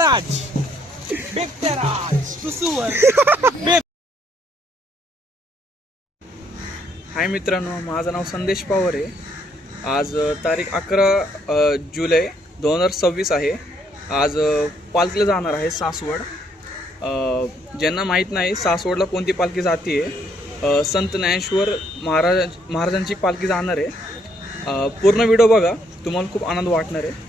बिबट्याराज बिबट्याराज तुसुवर. हाय मित्रांनो, माझं नाव संदेश पवार आहे. आज तारीख 11 जुलै 2026 आहे. आज पालखीला जाणार आहे सासवड. ज्यांना माहीत नाही सासवडला कोणती पालखी जाते आहे, संत ज्ञानेश्वर महाराजांची पालखी जाणार आहे. पूर्ण व्हिडिओ बघा, तुम्हाला खूप आनंद वाटणार आहे.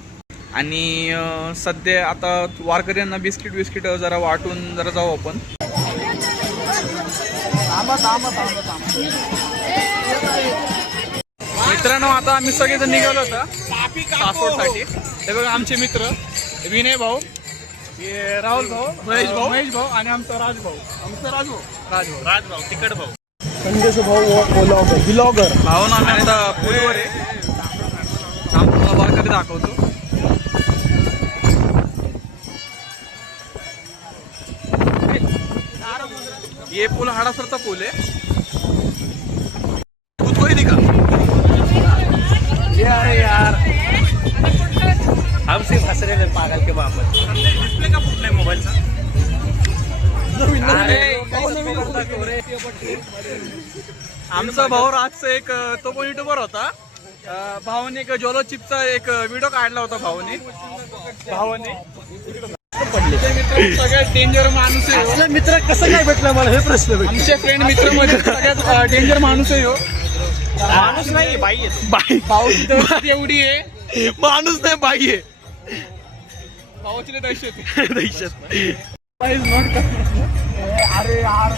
आणि सध्या आता वारकऱ्यांना बिस्किट जरा वाटून जरा जाऊ आपण. मित्रांनो, आता आम्ही सगळेजण निघालो होता सासवडसाठी. हे बघा आमचे मित्र विनय भाऊ, राहुल भाऊ, महेश भाऊ आणि आमचा राजभाऊ तिकड भाऊ, संदेश भाऊ ब्लॉगर भाऊ ना. आम्ही आता पुलीवर आहे, तुम्हाला वारकरी दाखवतो. ये पूल हाडासरचा पूल आहे. अरे यार, हमसे फंस रहे पागल के बाबत. डिस्प्ले का फुटलाय मोबाईलचा. आमचा भाऊ राजचा एक तो पण युट्यूबर होता. भावाने एक जोलो चिपचा एक व्हिडिओ काढला होता. भावाने सगळ्यात डेंजर माणूस आहे. मित्र कसं काय भेटला मला हे प्रश्न. आमचे फ्रेंड मित्र मध्ये सगळ्यात डेंजर माणूस आहे. माणूस नाही, बाई आहे. बाई भाऊची एवढी आहे, माणूस नाही, बाई आहे. भाऊची दहशत. अरे यार,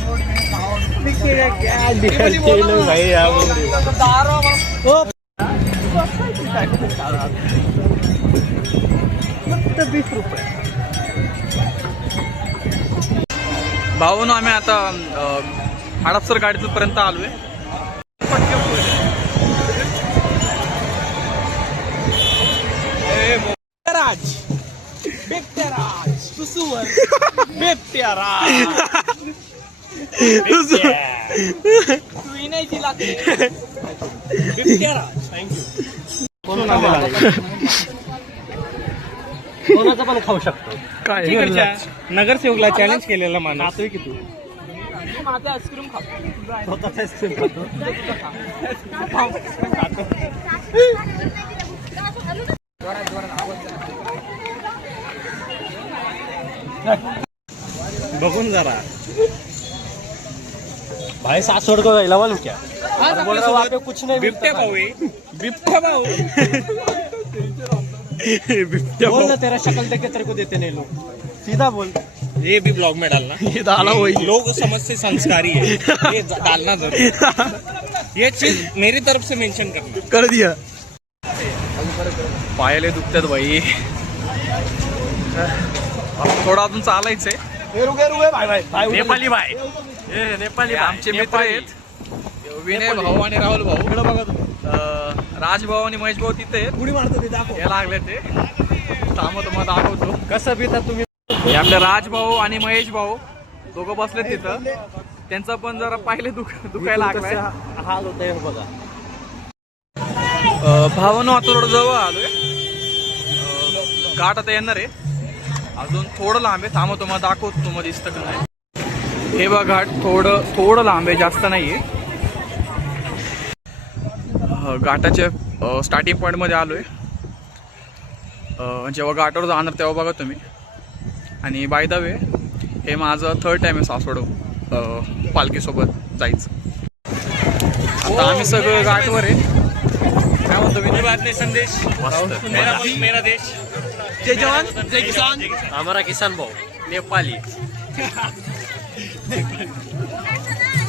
फक्त 20 रुपये. भाऊनो, आम्ही आता हडपसर गाडीपर्यंत आलोय. बिबट्याराज तुसुवर बिबट्याराज विनयची लागते. बिबट्याराज थँक्यू. कोणाचा पण खाऊ शकतो. काय नगरसेवकला चॅलेंज केलेला माणूस. खातोय की तू? माझं आईस्क्रीम खातो. बघून जरा भाई सासवड को जायला बोलू क्या. बोल रहा वहाँ पे कुछ नहीं. बिबट्या भाऊ आहे. बिबट्या भाऊ बोल ना, तेरा शक्ल देख के तेरे को देते नहीं लोग. सीधा बोल. ये भी ब्लॉग में डालना. ये डाला वही. लोग समझते संस्कारी है, ये डालना जरूर. ये चीज मेरी तरफ से मेंशन करना. कर दिया. पायाले दुखतात भाई. थोडं अजून चालायचंय. नेपाली भाई. नेपाली आमचे मित्र आहेत विनय भाऊ आणि राहुल भाऊ. राजभाऊ आणि महेश भाऊ तिथे आहेत. उडी मारतो ते दाखव. हे लागले ते तुम्हाला दाखवतो. कसं पिता तुम्ही. हे आपले राजभाऊ आणि महेश भाऊ दोघं बसले तिथं. त्यांचं पण जरा पाहिले दुखायला लागलाय. हाल होत आहे बघा. भावानो, आता थोडं जवळ आलोय. घाट आता येणार आहे. अजून थोडं लांब आहे. थांबा, तुम्हाला दाखवतो. तुम्हाला दिसतं का नाही. हे बघा, घाट थोडं लांब आहे, जास्त नाहीये. घाटाच्या स्टार्टिंग पॉईंट मध्ये आलोय. जेव्हा घाटावर जाणार तेव्हा बघा तुम्ही. आणि बाय द वे, हे माझं 3rd टाइम आहे सासवड पालखीसोबत जायचं. आता आम्ही सगळं घाटवर आहे. काय म्हणतो मी बात नाही. संदेश मेरा देश. जय जवान जय किसान. हमारा किसान भाऊ नेपाली.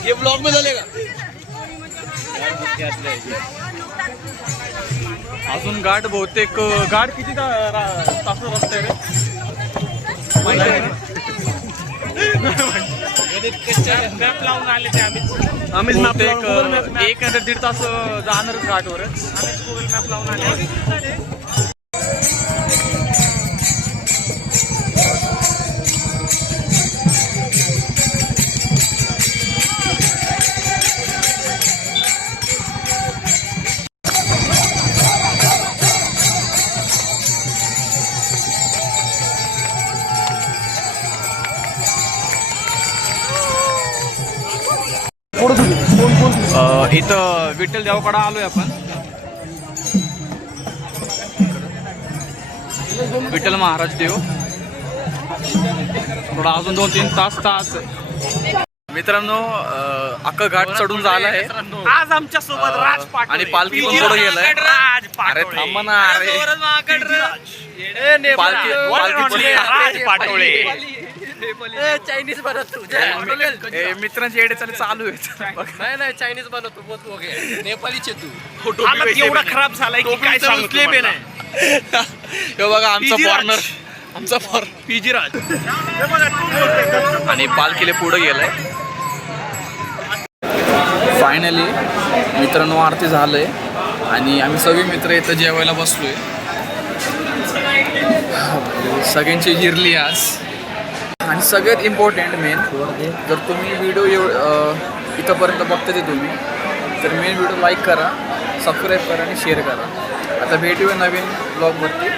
ये ब्लॉग में चलेगा. अजून घाट बहुतेक घाट किती तास रस्ता आहे रे. मॅप लावून आले ते आम्हीच बहुतेक 1-1.5 तास जाणार घाटवरच. आम्हीच गुगल मॅप लावून आले. इथं विठ्ठल देवाकडे आलोय आपण. विठ्ठल महाराज देव. थोडा अजून 2-3 तास मित्रांनो. अख्खा घाट चढून झाला आहे आज आमच्या सोबत राज पाटोळे आणि पालखी पण पुढे गेलाय. राज अरे थांबा ना अरे. पालखी राज पाटोळे चायनीज बनवतो मित्रांचे येडे चालू आहेत. नाही चायनीज बनवतो बहुत लोक आहे नेपाळीचे तू एवढा खराब झालाय की काय सांगू तुम्हाला. हे बघा आमचा फॉरनर. आमचा पीजी राज आणि पालखीला पुढे गेलाय. फायनली मित्रांनो आरती झालंय आणि आम्ही सगळे मित्र इथं जेवायला बसलोय. सगळ्यांची जिरली आज. आणि सगळ्यात इम्पॉर्टंट मेन, जर तुम्ही व्हिडिओ इथंपर्यंत बघताय तुम्ही तर मेन व्हिडिओ लाईक करा, सबस्क्राईब करा आणि शेअर करा. आता भेटूया नवीन ब्लॉगवरती.